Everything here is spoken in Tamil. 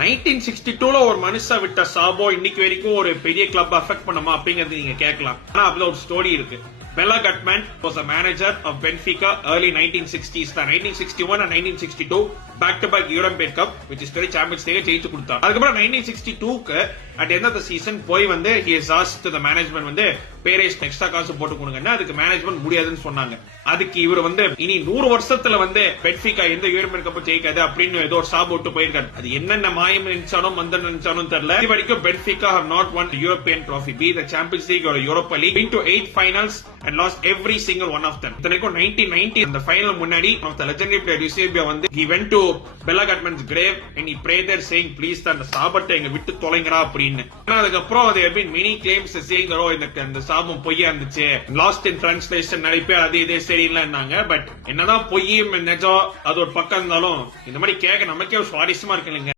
1962ல ஒரு மனுஷா விட்ட சாபோ இன்னைக்கு வரைக்கும் ஒரு பெரிய கிளப் அஃபெக்ட் பண்ணுமா அப்படிங்கறது நீங்க கேட்கலாம். ஆனா அதுல ஒரு ஸ்டோரி இருக்கு. Bela Gutmann was a manager of Benfica early 1960s. 1961 and 1962 back-to-back European Cup, which is very Champions League ஜெயிச்சு கொடுத்தார். அதுக்கப்புறம் 1962க்கு at the end of the season போய் வந்து he has asked the management வந்து பேரேஸ் எக்ஸ்ட்ரா காசு போட்டு கொடுங்கன்னா அதுக்கு மேனேஜ்மெண்ட் முடியாதுன்னு சொன்னாங்க. அதுக்கு இவர் வந்து இனி 100 வருஷத்துல வந்து பென்ஃபிகா எந்த யூரோப்பியன் கப் ஜெயிக்காது அப்படின்னு ஏதோ ஒரு சாப விட்டு போயிருக்காரு. அது என்னென்ன மாயம் நினைச்சானோ மந்தன் நினைச்சானோ தெரியல. இது வரைக்கும் Benfica have not won the European trophy, be the Champions League or Europa League, been to 8 finals and lost every single one of them. இத்தனைக்கும் 1990 அந்த ஃபைனல் முன்னாடி of the legendary player Eusebio வந்து he went to Bela Gutmann's grave and he prayed there saying please அந்த சாபத்தை எங்க விட்டு தொலைங்கடா அப்படின்னு. அதுக்கப்புறம் there have been many claims saying that இந்த சாபம் பொய்யா இருந்துச்சு, லாஸ்ட் இன் டிரான்ஸ்லேஷன் நிறைய பேர் அது இதே சரியில்லைன்னாங்க. பட் என்னதான் பொய்யும் நிஜம் அது ஒரு பக்கம் இருந்தாலும் இந்த மாதிரி கேட்க நமக்கே ஒரு சுவாரஸ்யமா இருக்கு இல்லைங்க.